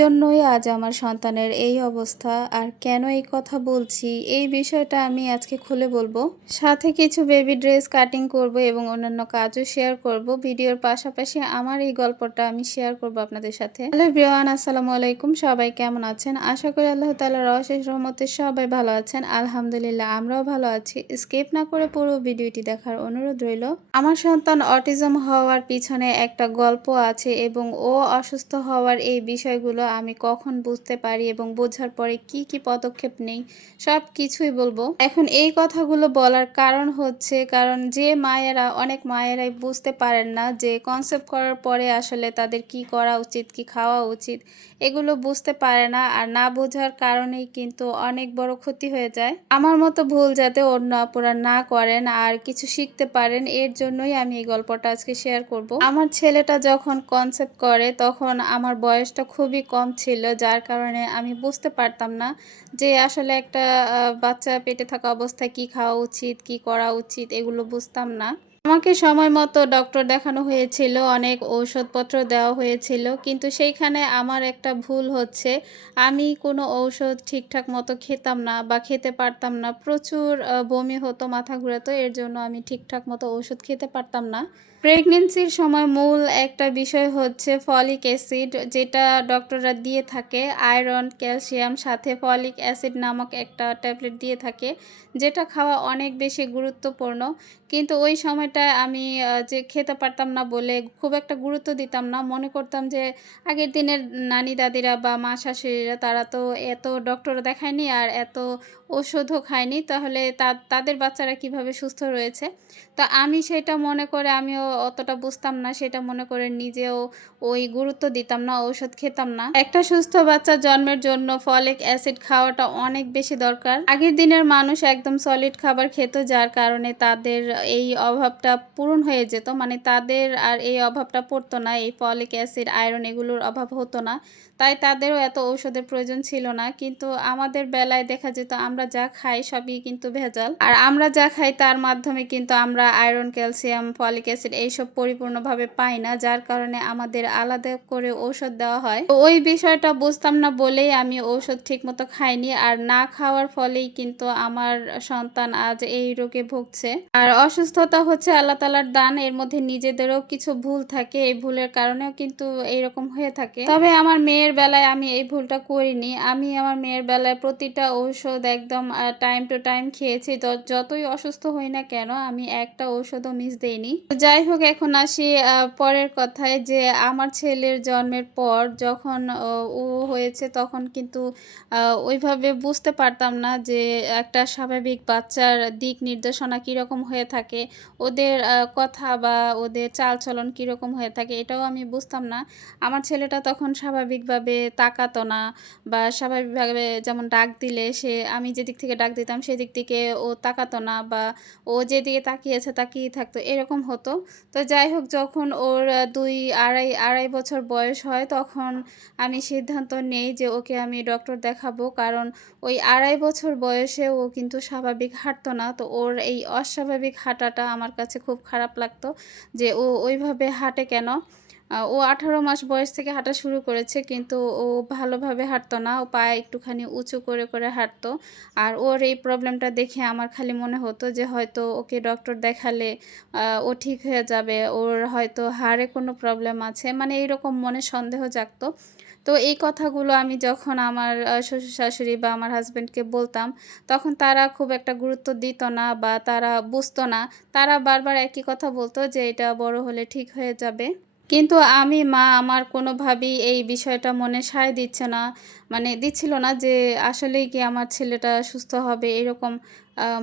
জন্যই আজ আমার সন্তানের এই অবস্থা, আর কেন এই কথা বলছি, এই বিষয়টা আমি আজকে খুলে বলব। সাথে কিছু বেবি ড্রেস কাটিং করব এবং অন্যান্য কাজও শেয়ার করব। ভিডিওর পাশাপাশি আমার এই গল্পটা আমি শেয়ার করব আপনাদের সাথে। হ্যালো ব্রিয়ান আসসালামু আলাইকুম, সবাই কেমন আছেন? আশা করি আল্লাহ তালার অশেষ রহমতে সবাই ভালো আছেন। আলহামদুলিল্লাহ, আমরাও ভালো আছি। স্কিপ না করে পুরো ভিডিওটি দেখার অনুরোধ রইল। আমার সন্তান অটিজম হওয়ার পিছনে একটা গল্প আছে এবং ও অসুস্থ হওয়ার এই বিষয়গুলো আমি কখন বুঝতে পারি এবং বোঝার পরে কি কি পদক্ষেপ নেই, সব কিছুই বলব। এখন এই কথাগুলো বলার কারণ হচ্ছে, কারণ যে মায়েরা, অনেক মায়েরাই বুঝতে পারেন না যে কনসেপ্ট করার পরে আসলে তাদের কি করা উচিত, কি খাওয়া উচিত, এগুলো বুঝতে পারে না আর না বোঝার কারণেই কিন্তু অনেক বড় ক্ষতি হয়ে যায়। আমার মতো ভুল যাতে অন্য অপরাধ না করেন আর কিছু শিখতে পারেন, এর জন্যই আমি এই গল্পটা আজকে শেয়ার করব। আমার ছেলেটা যখন কনসেপ্ট করে, তখন আমার বয়সটা খুবই কম ছিল, যার কারণে আমি বুঝতে পারতাম না যে আসলে একটা বাচ্চা পেটে থাকা অবস্থায় কি খাওয়া উচিত, কি করা উচিত, এগুলো বুঝতাম না। আমাকে সময় মতো ডক্টর দেখানো হয়েছিল, অনেক ঔষধপত্র দেওয়া হয়েছিল, কিন্তু সেইখানে আমার একটা ভুল হচ্ছে। আমি কোনো ঔষধ ঠিকঠাক মতো খেতাম না বা খেতে পারতাম না। প্রচুর বমি হতো, মাথা ঘুরাতো, এর জন্য আমি ঠিকঠাক মতো ওষুধ খেতে পারতাম না। প্রেগনেন্সির সময় মূল একটা বিষয় হচ্ছে ফলিক অ্যাসিড, যেটা ডক্টররা দিয়ে থাকে। আয়রন, ক্যালসিয়াম, সাথে ফলিক অ্যাসিড নামক একটা ট্যাবলেট দিয়ে থাকে, যেটা খাওয়া অনেক বেশি গুরুত্বপূর্ণ। কিন্তু ওই সময়টা আমি যে খেতে পারতাম না বলে খুব একটা গুরুত্ব দিতাম না। মনে করতাম যে আগের দিনের নানি দাদিরা বা মা শাশুড়িরা তারা তো এত ডক্টর দেখায়নি আর এত ওষুধও খায়নি। তাহলে তাদের বাচ্চারা কীভাবে সুস্থ রয়েছে? তো আমি সেটা মনে করে আমিও অতটা বুঝতাম না, সেটা মনে করে নিজেও ওই গুরুত্ব দিতাম না, ঔষধ খেতাম না। একটা সুস্থ বাচ্চা জন্মের জন্য ফলিক অ্যাসিড খাওয়াটা অনেক বেশি দরকার। আগের দিনের মানুষ একদম সলিড খাবার খেত, যার কারণে তাদের এই অভাবটা পূরণ হয়ে যেত। মানে তাদের আর এই অভাবটা পড়তো না, এই ফলিক অ্যাসিড, আয়রন এগুলোর অভাব হতো না। তাই তাদেরও এত ঔষধের প্রয়োজন ছিল না। কিন্তু আমাদের বেলায় দেখা যেত, আমরা যা খাই সবই কিন্তু ভেজাল। আর আমরা যা খাই তার মাধ্যমে কিন্তু আমরা আয়রন, ক্যালসিয়াম, ফলিক অ্যাসিড এইসব পরিপূর্ণভাবে পাই না, যার কারণে আমাদের আলাদা করে ঔষধ দেওয়া হয়। ওই বিষয়টা বুঝতাম না বলেই আমি ঔষধ ঠিকমতো খাইনি, আর না খাওয়ার ফলেই কিন্তু আমার সন্তান আজ এই রোগে ভুগছে। আর অসুস্থতা হচ্ছে আল্লাহ তালার দান, এর মধ্যে নিজেদেরও কিছু ভুল থাকে, এই ভুলের কারণেও কিন্তু এইরকম হয়ে থাকে। তবে আমার মেয়ের বেলায় আমি এই ভুলটা করিনি। আমি আমার মেয়ের বেলায় প্রতিটা ঔষধ একদম টাইম টু টাইম খেয়েছি। যতই অসুস্থ হই না কেন, আমি একটা ঔষধও মিস দেইনি। তো যাই হোক এখন আসি পরের কথায় যে আমার ছেলের জন্মের পর যখন, ও হয়েছে তখন কিন্তু ওইভাবে বুঝতে পারতাম না যে একটা স্বাভাবিক বাচ্চার দিক নির্দেশনা কীরকম হয়ে থাকে, ওদের কথা বা ওদের চালচলন কীরকম হয়ে থাকে এটাও আমি বুঝতাম না। আমার ছেলেটা তখন স্বাভাবিকভাবে তাকাতো না বা স্বাভাবিকভাবে যেমন ডাক দিলে সে, আমি যেদিক থেকে ডাক দিতাম সেদিক থেকে ও তাকাতো না বা ও যেদিকে তাকিয়েছে তাকিয়ে থাকতো, এরকম হতো। তো যাই হোক যখন ওর দুই আড়াই আড়াই বছর বয়স হয়, তখন আমি সিদ্ধান্ত নেই যে ওকে আমি ডক্টর দেখাবো, কারণ ওই আড়াই বছর বয়সে ও কিন্তু স্বাভাবিক হাঁটতো না। তো ওর এই অস্বাভাবিক হাঁটাটা আমার কাছে খুব খারাপ লাগতো যে ও ওইভাবে হাঁটে কেন? ও আঠারো মাস বয়স থেকে হাঁটা শুরু করেছে, কিন্তু ও ভালোভাবে হাঁটতো না। ও পায়ে একটুখানি উঁচু করে করে হাঁটতো। আর ওর এই প্রবলেমটা দেখে আমার খালি মনে হতো যে হয়তো ওকে ডক্টর দেখালে ও ঠিক হয়ে যাবে, ওর হয়তো হাড়ে কোনো প্রবলেম আছে। মানে এইরকম মনে সন্দেহ জাগতো। তো এই কথাগুলো আমি যখন আমার শ্বশুর শাশুড়ি বা আমার হাজব্যান্ডকে বলতাম, তখন তারা খুব একটা গুরুত্ব দিত না বা তারা বুঝতো না। তারা বারবার একই কথা বলতো যে এটা বড় হলে ঠিক হয়ে যাবে। কিন্তু আমি, মা আমার কোনোভাবেই এই বিষয়টা মনে সায় দিচ্ছে না। মানে দিচ্ছিল না যে আসলেই কি আমার ছেলেটা সুস্থ হবে এরকম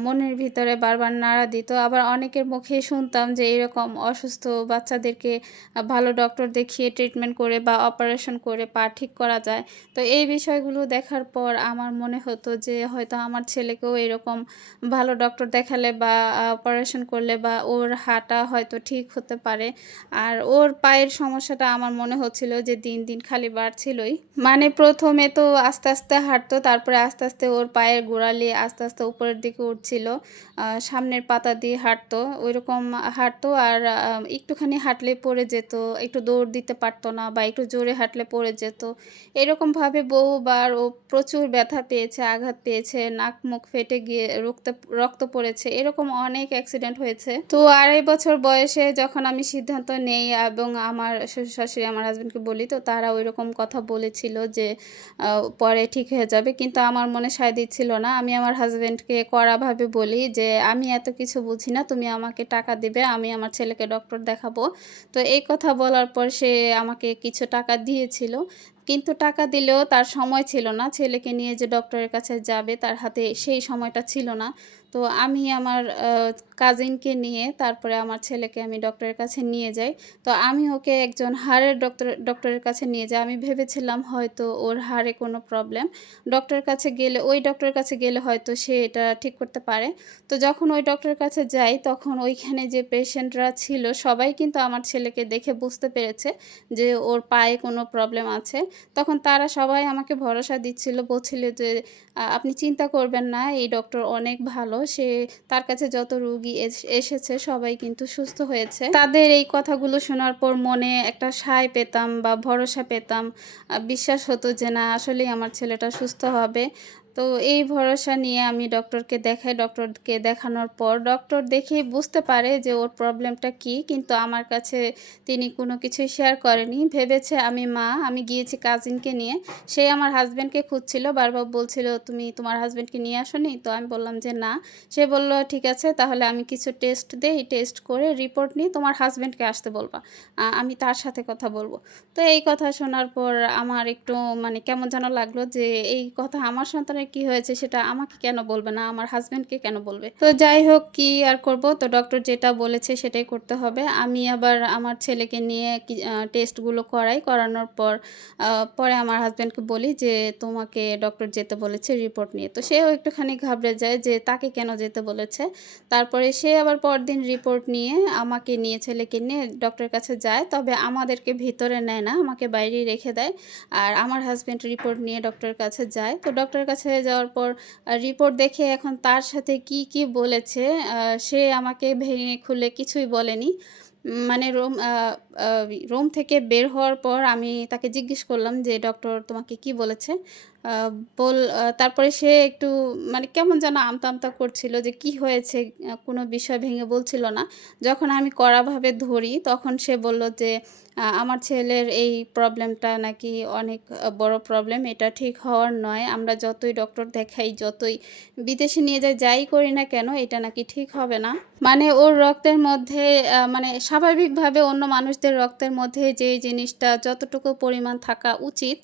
মনের ভিতরে বারবার নাড়া দিত। আবার অনেকের মুখে শুনতাম যে এরকম অসুস্থ বাচ্চাদেরকে ভালো ডক্টর দেখিয়ে ট্রিটমেন্ট করে বা অপারেশন করে পা ঠিক করা যায়। তো এই বিষয়গুলো দেখার পর আমার মনে হতো যে হয়তো আমার ছেলেকেও এরকম ভালো ডক্টর দেখালে বা অপারেশন করলে বা ওর হাঁটা হয়তো ঠিক হতে পারে। আর ওর পায়ের সমস্যাটা আমার মনে হচ্ছিল যে দিন দিন খালি বাড়ছিলই। মানে প্রথমে তো আস্তে আস্তে হাঁটতো, তারপরে আস্তে আস্তে ওর পায়ের গোড়ালি আস্তে আস্তে উপরের দিকে উঠছিল সামনের পাতা দিয়ে হাঁটতো, ওইরকম হাঁটতো আর একটুখানি হাঁটলে পড়ে যেত, একটু দৌড় দিতে পারতো না বা একটু জোরে হাঁটলে পড়ে যেত। এরকমভাবে বহুবার ও প্রচুর ব্যথা পেয়েছে, আঘাত পেয়েছে, নাক মুখ ফেটে গিয়ে রক্ত রক্ত পড়েছে, এরকম অনেক অ্যাক্সিডেন্ট হয়েছে। তো আড়াই বছর বয়সে যখন আমি সিদ্ধান্ত নেই এবং আমার শ্বশুর শাশুড়ি আমার হাজব্যান্ডকে বলি, তো তারা ওই রকম কথা বলেছিল যে পরে ঠিক হয়ে যাবে। কিন্তু আমার মনে সায় দিচ্ছিল না। আমি আমার হাজব্যান্ডকে কড়াভাবে বলি যে, আমি এত কিছু বুঝি না, তুমি আমাকে টাকা দিবে, আমি আমার ছেলেকে ডক্টর দেখাবো। তো এই কথা বলার পর সে আমাকে কিছু টাকা দিয়েছিল। কিন্তু টাকা দিলেও তার সময় ছিল না। ছেলেকে নিয়ে যে ডক্টরের কাছে যাবে, তার হাতে সেই সময়টা ছিল না। তো আমি আমার কাজিনকে নিয়ে তারপরে আমার ছেলেকে আমি ডক্টরের কাছে নিয়ে যাই। তো আমি ওকে একজন হাড়ের ডক্টর ডক্টরের কাছে নিয়ে যাই। আমি ভেবেছিলাম হয়তো ওর হাড়ে কোনো প্রবলেম ডক্টরের কাছে গেলে, ওই ডক্টরের কাছে গেলে হয়তো সে এটা ঠিক করতে পারে। তো যখন ওই ডক্টরের কাছে যাই, তখন ওইখানে যে পেশেন্টরা ছিল, সবাই কিন্তু আমার ছেলেকে দেখে বুঝতে পেরেছে যে ওর পায়ে কোনো প্রবলেম আছে। তখন তারা সবাই আমাকে ভরসা দিচ্ছিল, বলছিল যে আপনি চিন্তা করবেন না, এই ডক্টর অনেক ভালো সে তার কাছে যত রুগী এস- এসেছে সবাই কিন্তু সুস্থ হয়েছে। তাদের এই কথাগুলো শোনার পর মনে একটা সায় পেতাম বা ভরসা পেতাম। বিশ্বাস হতো যে না, আসলেই আমার ছেলেটা সুস্থ হবে। তো এই ভরসা নিয়ে আমি ডক্টরকে দেখাই, ডক্টরকে দেখানোর পর ডক্টর দেখেই বুঝতে পারে যে ওর প্রবলেমটা কি, কিন্তু আমার কাছে তিনি কোনো কিছুই শেয়ার করেনি। ভেবেছে আমি মা, আমি গিয়েছি কাজিনকে নিয়ে। সে আমার হাজব্যান্ডকে খুঁজছিল, বারবার বলছিল, তুমি তোমার হাজব্যান্ডকে নিয়ে আসোনি? তো আমি বললাম যে, না। সে বলল, ঠিক আছে, তাহলে আমি কিছু টেস্ট দেই টেস্ট করে রিপোর্ট নিয়ে তোমার হাজব্যান্ডকে আসতে বলবা। আমি তার সাথে কথা বলব। তো এই কথা শোনার পর আমার একটু মানে কেমন যেন লাগল যে, এই কথা আমার সন্তানের কি হয়েছে সেটা আমাকে কেন বলবে না? আমার হাজব্যান্ডকে কেন বলবে? তো যাই হোক, কি আর করব? তো ডক্টর যেটা বলেছে সেটাই করতে হবে। আমি আবার আমার ছেলেকে নিয়ে টেস্টগুলো করাই। করানোর পর পরে আমার হাজব্যান্ডকে বলি যে, তোমাকে ডক্টর যেতে বলেছে রিপোর্ট নিয়ে। তো সেও একটুখানি ঘাবড়ে যায় যে, তাকে কেন যেতে বলেছে? তারপরে সে আবার পরদিন রিপোর্ট নিয়ে আমাকে নিয়ে, ছেলেকে নিয়ে ডক্টরের কাছে যায়। তবে আমাদেরকে ভিতরে নেয় না, আমাকে বাইরে রেখে দেয়। আর আমার হাজব্যান্ড রিপোর্ট নিয়ে ডক্টরের কাছে যায়। তো ডক্টরের কাছে যাওয়ার পর রিপোর্ট দেখে এখন তার সাথে কি কি বলেছে সে আমাকে ভেঙে খুলে কিছুই বলেনি। মানে রোম রোম থেকে বের হওয়ার পর আমি তাকে জিজ্ঞেস করলাম যে, ডক্টর, তোমাকে কি বলেছে? বল তারপরে সে একটু মানে কেমন যেন আমতা আমতা করছিল যে কি হয়েছে কোনো বিষয় ভেঙে বলছিল না। যখন আমি কড়াভাবে ধরি, তখন সে বলল যে আমার ছেলের এই প্রবলেমটা নাকি অনেক বড় প্রবলেম, এটা ঠিক হওয়ার নয়। আমরা যতই ডক্টর দেখাই, যতই বিদেশে নিয়ে যাই যাই করি না কেন, এটা নাকি ঠিক হবে না। মানে ওর রক্তের মধ্যে মানে স্বাভাবিকভাবে অন্য মানুষদের রক্তের মধ্যে যে জিনিসটা যতটুকু পরিমাণ থাকা উচিত,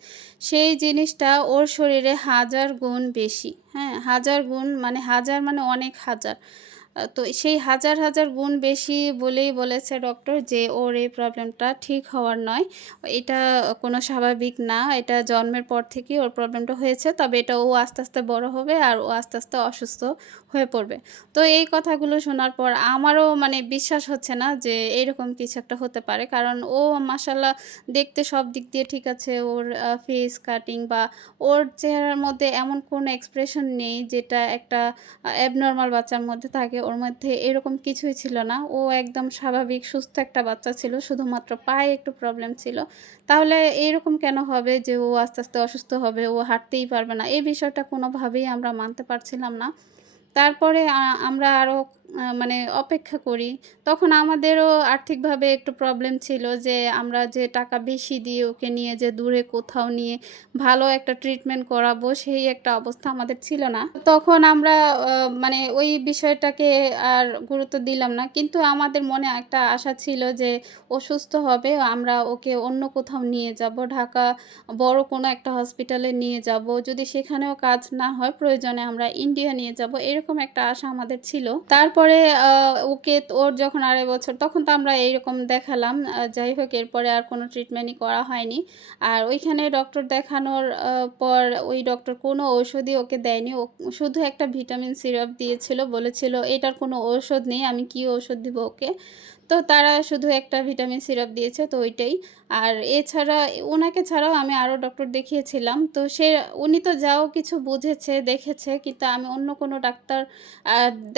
সেই জিনিসটা ওর শরীরে হাজার গুণ বেশি হ্যাঁ হাজার গুণ মানে হাজার মানে অনেক হাজার। তো সেই হাজার হাজার গুণ বেশি বলেই বলেছে ডক্টর যে ওর এই প্রবলেমটা ঠিক হওয়ার নয়। এটা কোনো স্বাভাবিক না, এটা জন্মের পর থেকেই ওর প্রবলেমটা হয়েছে, তবে এটা ও আস্তে আস্তে বড় হবে আর ও আস্তে আস্তে অসুস্থ হয়ে পড়বে। তো এই কথাগুলো শোনার পর আমারও মানে বিশ্বাস হচ্ছে না যে এরকম কিছু একটা হতে পারে, কারণ ও মাসাল্লাহ দেখতে সব দিক দিয়ে ঠিক আছে, ওর ফেস কাটিং বা ওর চেহারার মধ্যে এমন কোনো এক্সপ্রেশন নেই যেটা একটা অ্যাবনর্মাল বাচ্চার মধ্যে থাকে ওর মধ্যে এরকম কিছুই ছিল না। ও একদম স্বাভাবিক, সুস্থ একটা বাচ্চা ছিল, শুধুমাত্র পায়ে একটু প্রবলেম ছিল। তাহলে এরকম কেন হবে যে ও আস্তে আস্তে অসুস্থ হবে, ও হাঁটতেই পারবে না? এই বিষয়টা কোনোভাবেই আমরা মানতে পারছিলাম না। তারপরে আমরা আরও মানে অপেক্ষা করি। তখন আমাদেরও আর্থিকভাবে একটু প্রবলেম ছিল যে, আমরা যে টাকা বেশি দিয়ে ওকে নিয়ে যে দূরে কোথাও নিয়ে ভালো একটা ট্রিটমেন্ট করাবো, সেই একটা অবস্থা আমাদের ছিল না। তখন আমরা মানে ওই বিষয়টাকে আর গুরুত্ব দিলাম না। কিন্তু আমাদের মনে একটা আশা ছিল যে, ও সুস্থ হবে, আমরা ওকে অন্য কোথাও নিয়ে যাব, ঢাকা বড় কোনো একটা হসপিটালে নিয়ে যাব। যদি সেখানেও কাজ না হয়, প্রয়োজনে আমরা ইন্ডিয়া নিয়ে যাব, এরকম একটা আশা আমাদের ছিল। তারপরে আহ, ওকে ওর যখন আড়াই বছর তখন তো আমরা এইরকম দেখালাম। যাই হোক এরপরে আর কোনো ট্রিটমেন্টই করা হয়নি। আর ওইখানে ডক্টর দেখানোর পর ওই ডক্টর কোনো ঔষধই ওকে দেয়নি। ও শুধু একটা ভিটামিন সিরাপ দিয়েছিল বলেছিল এটার কোনো ঔষধ নেই আমি কি ওষুধ দিব ওকে? তো তারা শুধু একটা ভিটামিন সিরাপ দিয়েছে, তো ওইটাই। আর এছাড়া, ওনাকে ছাড়াও আমি আরও ডক্টর দেখিয়েছিলাম, তো সে, উনি তো যাও কিছু বুঝেছে, দেখেছে, কিন্তু আমি অন্য কোনো ডাক্তার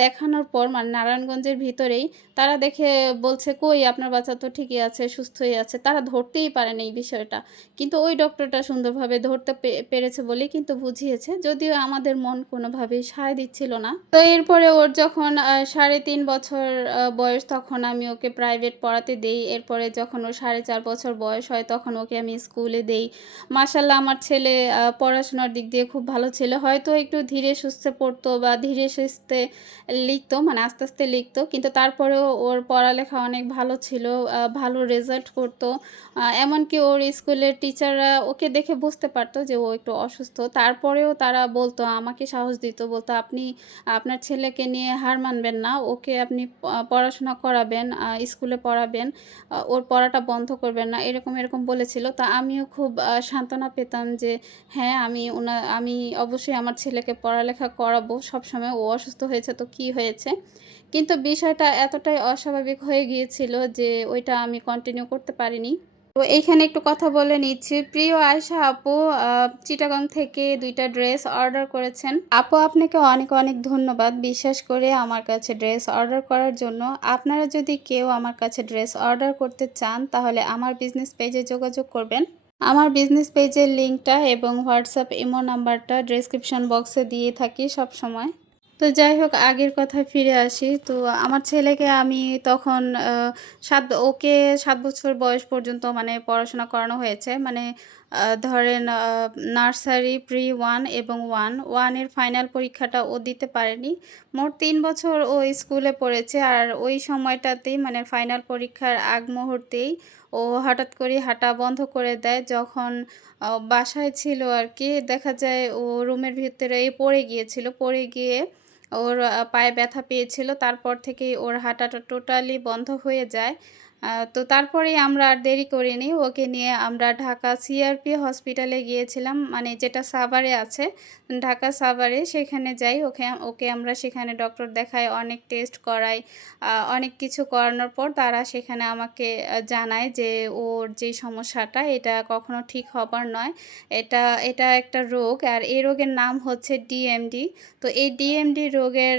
দেখানোর পর মানে নারায়ণগঞ্জের ভিতরেই, তারা দেখে বলছে, কই, আপনার বাচ্চা তো ঠিকই আছে, সুস্থই আছে। তারা ধরতেই পারেন এই বিষয়টা। কিন্তু ওই ডক্টরটা সুন্দরভাবে ধরতে পেরেছে বলেই কিন্তু বুঝিয়েছে, যদিও আমাদের মন কোনোভাবেই সায় দিচ্ছিল না। তো এরপরে ওর যখন সাড়ে তিন বছর বয়স, তখন আমি ওকে প্রাইভেট পড়াতে দেই। এরপরে যখন ও সাড়ে চার বছর বয়স হয়, তখন ওকে আমি স্কুলে দেই। মাসাল্লাহ আমার ছেলে পড়াশোনার দিক দিয়ে খুব ভালো ছিল। হয়তো একটু ধীরে সুস্থে পড়তো বা ধীরে সুস্থে লিখতো মানে আস্তে আস্তে লিখতো, কিন্তু তারপরেও ওর পড়ালেখা অনেক ভালো ছিল ভালো রেজাল্ট করতো। এমনকি ওর স্কুলের টিচাররা ওকে দেখে বুঝতে পারতো যে ও একটু অসুস্থ। তারপরেও তারা বলতো, আমাকে সাহস দিত। বলতো, আপনি, আপনার ছেলেকে নিয়ে হার মানবেন না, ওকে আপনি পড়াশোনা করাবেন। স্কুলে পড়াবেন ওর পড়াটা বন্ধ করবেন না, এরকম এরকম বলেছিল। তা আমিও খুব সান্ত্বনা পেতাম যে হ্যাঁ আমি ওনা আমি অবশ্যই আমার ছেলেকে পড়ালেখা করাবো, সবসময় ও অসুস্থ হয়েছে, তো কি হয়েছে? কিন্তু বিষয়টা এতটাই অস্বাভাবিক হয়ে গিয়েছিল যে, ওইটা আমি কন্টিনিউ করতে পারিনি। তো এইখানে একটু কথা বলে নিচ্ছি। প্রিয় আয়শা আপু চিটাগং থেকে দুইটা ড্রেস অর্ডার করেছেন। আপু, আপনাকে অনেক অনেক ধন্যবাদ। বিশ্বাস করে আমার কাছে ড্রেস অর্ডার করার জন্য। আপনারা যদি কেউ আমার কাছে ড্রেস অর্ডার করতে চান, তাহলে আমার বিজনেস পেজে যোগাযোগ করবেন। আমার বিজনেস পেজের লিঙ্কটা এবং হোয়াটসঅ্যাপ ইমো নাম্বারটা ডেসক্রিপশন বক্সে দিয়ে থাকি সব সময় তো যাই হোক, আগের কথায় ফিরে আসি। তো আমার ছেলেকে আমি তখন সাত, ওকে সাত বছর বয়স পর্যন্ত মানে পড়াশোনা করানো হয়েছে। মানে ধরেন নার্সারি প্রি ওয়ান এবং ওয়ান। ওয়ানের ফাইনাল পরীক্ষাটা ও দিতে পারেনি। মোট তিন বছর ও স্কুলে পড়েছে। আর ওই সময়টাতেই মানে ফাইনাল পরীক্ষার আগ মুহূর্তেই ও হঠাৎ করে হাঁটা বন্ধ করে দেয়। যখন বাসায় ছিল আর কি, দেখা যায় ও রুমের ভিতরে পড়ে গিয়েছিল। পড়ে গিয়ে ওর পায়ে ব্যথা পেয়েছিল তারপর থেকেই ওর হাঁটাটা টোটালি বন্ধ হয়ে যায়। তো তারপরেই আমরা আর দেরি করিনি। ওকে নিয়ে আমরা ঢাকা সিআরপি হসপিটালে গিয়েছিলাম। মানে যেটা সাভারে আছে, ঢাকা সাভারে সেখানে যাই। ওকে ওকে আমরা সেখানে ডক্টর দেখাই, অনেক টেস্ট করাই অনেক কিছু করানোর পর তারা সেখানে আমাকে জানায় যে ওর যে সমস্যাটা, এটা কখনো ঠিক হবার নয়। এটা এটা একটা রোগ আর এই রোগের নাম হচ্ছে ডিএমডি তো এই ডিএমডি রোগের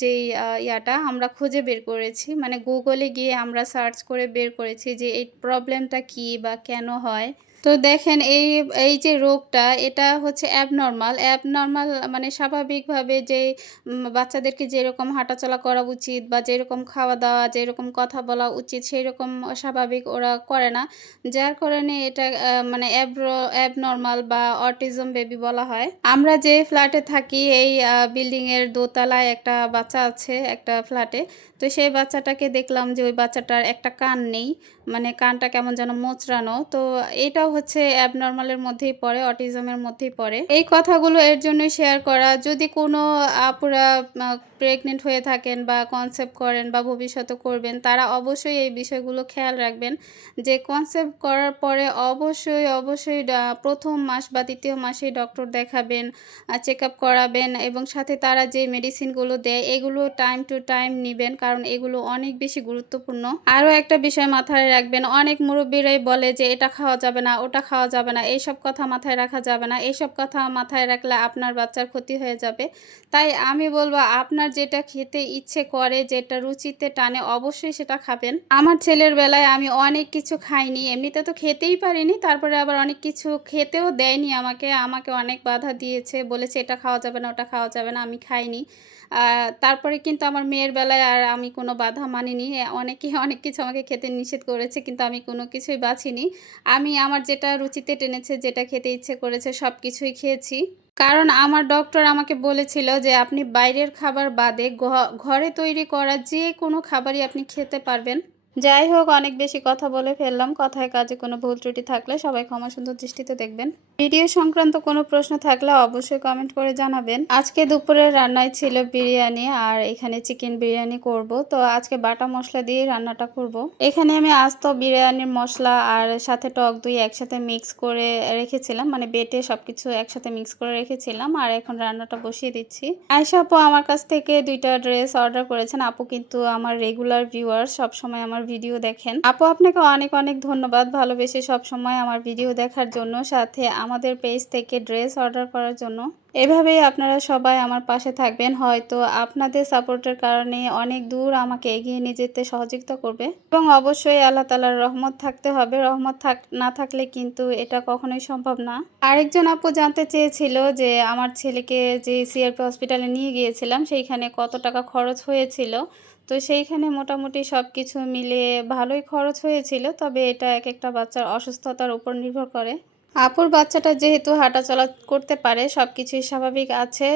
যেই ইয়াটা আমরা খুঁজে বের করেছি। মানে গুগলে গিয়ে আমরা সার্চ বের করেছি যে এই প্রবলেমটা কি বা কেন হয়। তো দেখেন এই এই যে রোগটা, এটা হচ্ছে অ্যাবনর্মাল অ্যাবনর্মাল মানে স্বাভাবিকভাবে যে বাচ্চাদেরকে যেরকম হাঁটাচলা করা উচিত বা যেরকম খাওয়া দাওয়া, যেরকম কথা বলা উচিত সেই রকম স্বাভাবিক ওরা করে না। যার কারণে এটা মানে অ্যাবনর্মাল বা অটিজম বেবি বলা হয়। আমরা যে ফ্ল্যাটে থাকি, এই বিল্ডিং এর দোতলায় একটা বাচ্চা আছে, একটা ফ্ল্যাটে তো সেই বাচ্চাটাকে দেখলাম যে ওই বাচ্চাটার একটা কান নেই। মানে কানটা কেমন যেন মোচড়ানো। তো এটাও হচ্ছে অ্যাবনর্মালের মধ্যেই পড়ে অটিজমের মধ্যেই পড়ে। এই কথাগুলো এর জন্যই শেয়ার করা, যদি কোনো আপুরা প্রেগনেন্ট হয়ে থাকেন বা কনসেপ্ট করেন বা ভবিষ্যতে করবেন, তারা অবশ্যই এই বিষয়গুলো খেয়াল রাখবেন যে কনসেপ্ট করার পরে অবশ্যই অবশ্যই প্রথম মাস বা দ্বিতীয় মাসেই ডক্টর দেখাবেন চেক আপ করাবেন এবং সাথে তারা যে মেডিসিনগুলো দেয়, এগুলো টাইম টু টাইম নেবেন, কারণ এগুলো অনেক বেশি গুরুত্বপূর্ণ। আরও একটা বিষয় মাথায় রাখবেন, অনেক মুরব্বীরাই বলে যে এটা খাওয়া যাবে না ওটা খাওয়া যাবে না, এইসব কথা মাথায় রাখা যাবে না, এইসব কথা মাথায় রাখলে আপনার বাচ্চার ক্ষতি হয়ে যাবে। তাই আমি বলব, আপনার যেটা খেতে ইচ্ছে করে, যেটা রুচিতে টানে, অবশ্যই সেটা খাবেন। আমার ছেলের বেলায় আমি অনেক কিছু খাইনি, এমনিতে তো খেতেই পারিনি, তারপরে আবার অনেক কিছু খেতেও দেয়নি আমাকে আমাকে অনেক বাধা দিয়েছে, বলেছে এটা খাওয়া যাবে না, ওটা খাওয়া যাবে না, আমি খাইনি। তারপরে কিন্তু আমার মেয়ের বেলায় আর আমি কোনো বাধা মানিনি, অনেকে অনেক কিছু আমাকে খেতে নিষেধ করেছে, কিন্তু আমি কোনো কিছুই বাছিনি আমি আমার যেটা রুচিতে টেনেছে, যেটা খেতে ইচ্ছে করেছে সব কিছুই খেয়েছি। কারণ আমার ডক্টর আমাকে বলেছিল যে, আপনি বাইরের খাবার বাদে ঘরে তৈরি করা যে কোনো খাবারই আপনি খেতে পারবেন। যাই হোক, অনেক বেশি কথা বলে ফেললাম। কথায় কাজে কোনো ভুল ত্রুটি থাকলে সবাই ক্ষমা সুন্দর দৃষ্টিতে দেখবেন। ভিডিও সংক্রান্ত কোনো প্রশ্ন থাকলে অবশ্যই কমেন্ট করে জানাবেন। আজকে দুপুরের রান্নায় ছিল বিরিয়ানি আর এখানে চিকেন বিরিয়ানি করব। তো আজকে বাটা মশলা দিয়ে রান্নাটা করব। এখানে আমি আস্ত বিরিয়ানির মশলা আর সাথে টক দই একসাথে মিক্স করে রেখেছিলাম। মানে বেটে সবকিছু একসাথে মিক্স করে রেখেছিলাম। আর এখন রান্নাটা বসিয়ে দিচ্ছি। আয়সা আপু আমার কাছ থেকে দুইটা ড্রেস অর্ডার করেছেন। আপু কিন্তু আমার রেগুলার ভিউয়ার সবসময় আমার ভিডিও দেখেন। আপু, আপনাকে অনেক অনেক ধন্যবাদ ভালোবেসে সব সময় আমার ভিডিও দেখার জন্য, সাথে আমাদের পেজ থেকে ড্রেস অর্ডার করার জন্য। এভাবেই আপনারা সবাই আমার পাশে থাকবেন, হয়তো আপনাদের সাপোর্টের কারণে অনেক দূর আমাকে এগিয়ে নিয়ে যেতে সহযোগিতা করবে। এবং অবশ্যই আল্লাহ তালার রহমত থাকতে হবে। রহমত থাক, না থাকলে কিন্তু এটা কখনোই সম্ভব না। আরেকজন আপু জানতে চেয়েছিল যে, আমার ছেলেকে যে সিআরপি হসপিটালে নিয়ে গিয়েছিলাম, সেইখানে কত টাকা খরচ হয়েছিল। তো সেইখানে মোটামুটি সব কিছু মিলিয়ে ভালোই খরচ হয়েছিল, তবে এটা এক একটা বাচ্চার অসুস্থতার উপর নির্ভর করে। আপুর বাচ্চাটা যেহেতু হাঁটাচলা করতে পারে সব কিছুই স্বাভাবিক আছে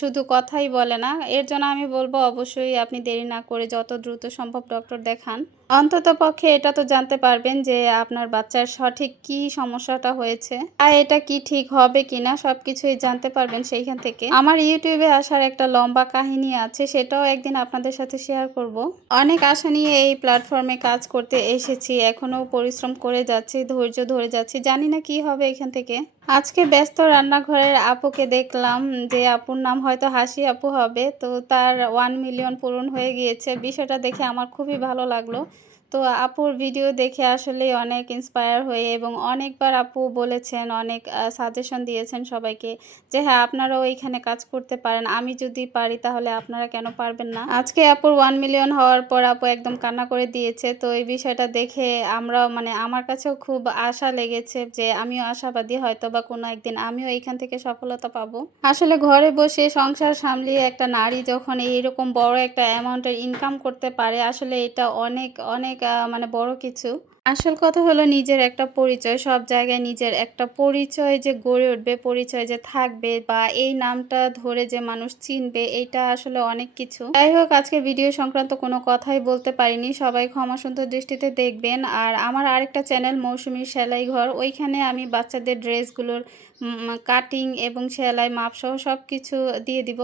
শুধু কথাই বলে না। এর জন্য আমি বলব, অবশ্যই আপনি দেরি না করে যত দ্রুত সম্ভব ডক্টর দেখান। অন্তত পক্ষে এটা তো জানতে পারবেন যে আপনার বাচ্চার সঠিক কি সমস্যাটা হয়েছে আর এটা কি ঠিক হবে কিনা সব কিছুই জানতে পারবেন সেইখান থেকে। আমার ইউটিউবে আসার একটা লম্বা কাহিনী আছে, সেটাও একদিন আপনাদের সাথে শেয়ার করব। অনেক আশা নিয়ে এই প্ল্যাটফর্মে কাজ করতে এসেছি এখনও পরিশ্রম করে যাচ্ছি, ধৈর্য ধরে যাচ্ছি, জানি না কি হবে এখান থেকে। আজকে ব্যস্ত রান্নাঘরের আপুকে দেখলাম যে আপুর নাম হয়তো হাসি আপু হবে, তো তার ওয়ান মিলিয়ন পূরণ হয়ে গিয়েছে। বিষয়টা দেখে আমার খুবই ভালো লাগল। তো আপুর ভিডিও দেখে আসলে অনেক ইন্সপায়ার হয়ে এবং অনেকবার আপু বলেছেন, অনেক সাজেশন দিয়েছেন সবাইকে যে হ্যাঁ আপনারাও এখানে কাজ করতে পারেন। আমি যদি পারি তাহলে আপনারা কেন পারবেন না? আজকে আপুর ওয়ান মিলিয়ন হওয়ার পর আপু একদম কান্না করে দিয়েছে। তো এই বিষয়টা দেখে আমরা মানে আমার কাছেও খুব আশা লেগেছে যে, আমিও আশাবাদী হয়তো বা কোনো একদিন আমিও এইখান থেকে সফলতা পাবো। আসলে ঘরে বসে সংসার সামলিয়ে একটা নারী যখন এইরকম বড় একটা অ্যামাউন্টের ইনকাম করতে পারে, আসলে এটা অনেক অনেক অনেক মানে বড় কিছু। আসল কথা হলো নিজের একটা পরিচয়, সব জায়গায় নিজের একটা পরিচয় যে গড়ে উঠবে, পরিচয় যে থাকবে বা এই নামটা ধরে যে মানুষ চিনবে, এইটা আসলে অনেক কিছু। যাই হোক আজকে ভিডিও সংক্রান্ত কোনো কথাই বলতে পারিনি। সবাই ক্ষমা সুন্দর দৃষ্টিতে দেখবেন। আর আমার আরেকটা চ্যানেল, মৌসুমী সেলাই ঘর, ওইখানে আমি বাচ্চাদের ড্রেসগুলোর কাটিং এবং সেলাই মাপসহ সব কিছু দিয়ে দিব।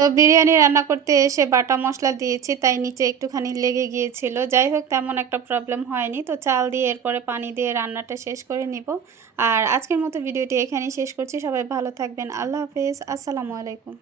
তো বিরিয়ানি রান্না করতে এসে বাটা মশলা দিয়েছি, তাই নিচে একটুখানি লেগে গিয়েছিল। যাই হোক, তেমন একটা প্রবলেম হয়নি। তো চাল দিয়ে এরপরে পানি দিয়ে রান্নাটা শেষ করে নিব। আর আজকের মতো ভিডিওটি এখানেই শেষ করছি। সবাই ভালো থাকবেন। আল্লাহ হাফেজ। আসসালামু আলাইকুম।